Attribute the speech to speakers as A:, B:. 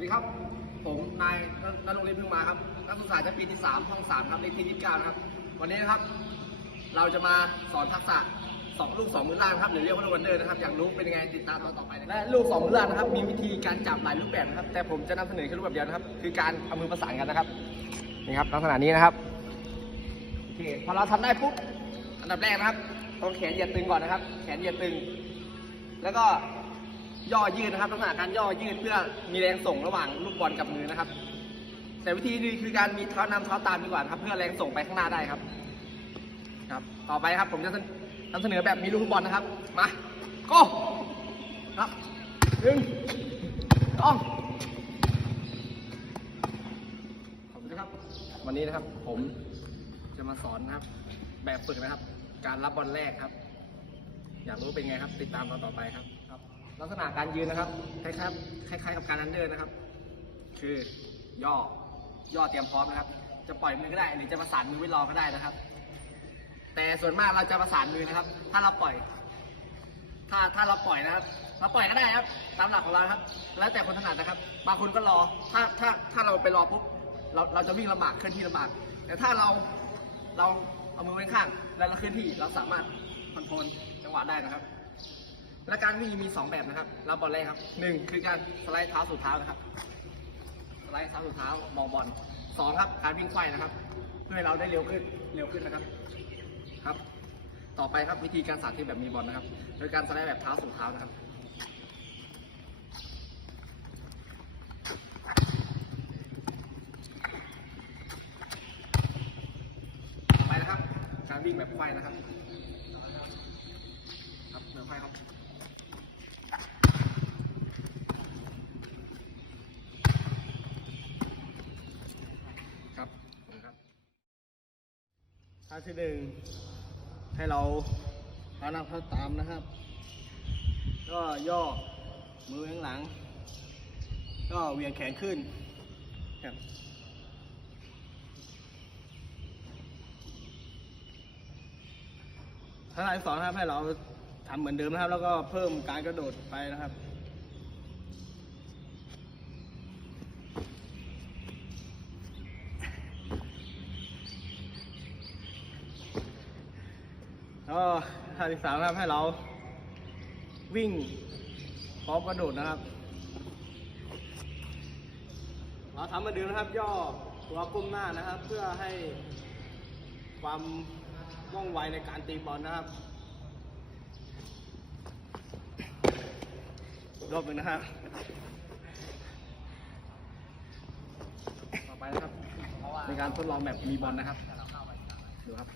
A: วัสดีครับ ผมนายนรงค์ฤทธิ์พึ่งมาครับ นักศึกษาชั้นปีที่ 3 ห้อง 3 ครับเลขที่29นะครับ วันนี้นะครับ เราจะมาสอนทักษะสองลูกสองมือล่างครับหรือเรียกว่าลูกวันเดอร์นะครับ อยากรู้เป็นยังไงติดตามตอนต่อไปนะครับและลูกสองมือล่างนะครับ มีวิธีการจับหลายรูปแบบนะครับ แต่ผมจะนำเสนอแค่รูปแบบเดียวนะครับ คือการเอามือประสานกันนะครับ นี่ครับลักษณะนี้นะครับ โอเค พอเราทำได้ปุ๊บ อันดับแรกนะครับต้องแขนเหยียดตึงก่อนนะครับ แขนเหยียดตึง แล้วก็ ย่อยืดนะครับลักษณะการย่อยืดเพื่อมีแรงส่งระหว่างลูกบอลกับมือนะครับ แต่วิธีนี้คือการมีเท้านำเท้าตามดีกว่าครับเพื่อแรงส่งไปข้างหน้าได้ครับครับ ต่อไปครับผมจะนำเสนอแบบมีลูกบอลนะครับมาโก้ครับหนึ่งสองขอบคุณครับ วันนี้นะครับผมจะมาสอนนะครับ แบบฝึกนะครับ การรับบอลแรกครับ อยากรู้เป็นไงครับ ติดตามตอนต่อไปครับครับ ลักษณะการยืนนะครับคล้ายๆคล้ายๆกับการอันเดอร์นะครับ คือย่อย่อเตรียมพร้อมนะครับ จะปล่อยมือก็ได้ หรือจะประสานมือไว้รอก็ได้นะครับ แต่ส่วนมากเราจะประสานมือนะครับ ถ้าเราปล่อย ถ้าถ้าเราปล่อยนะครับเราปล่อยก็ได้ครับ ตามหลักของเราครับ แล้วแต่คนถนัดนะครับ บางคนก็รอ ถ้าถ้าถ้าเราไปรอปุ๊บเราเราจะวิ่งลำบากเคลื่อนที่ลำบาก แต่ถ้าเราเราเอามือไว้ข้างแล้วเราเคลื่อนที่เราสามารถคอนโทรลจังหวะได้นะครับ และการวิ่งมี 2 แบบนะครับรับบอลแรกครับหนึ่งคือการสไลด์เท้าสู่เท้านะครับสไลด์เท้าสู่เท้ามองบอลสองครับ การวิ่งไขว้นะครับ เพื่อให้เราได้เร็วขึ้นเร็วขึ้นนะครับครับ ต่อไปครับวิธีการสาธิตแบบมีบอลนะครับ โดยการสไลด์แบบเท้าสู่เท้านะครับไปนะครับ การวิ่งแบบไขว้นะครับแบบไขว้ครับ ครับขอบคุณครับ ท่าที่หนึ่งให้เราพานั่งพักตามนะครับ ก็ย่อมือข้างหลัง ก็เวียงแขนขึ้นครับท่าที่สองนะครับให้เราทำเหมือนเดิมนะครับ แล้วก็เพิ่มการกระโดดไปนะครับ ก็ท่าที่สามนะครับให้เรา วิ่งพร้อมกระโดดนะครับ เราทำมาเดิมนะครับ ย่อตัวก้มหน้านะครับ เพื่อให้ความว่องไวในการตีบอลนะครับรอบหนึ่งนะครับต่อไปนะครับในการทดลองแบบมีบอลนะครับดูครับ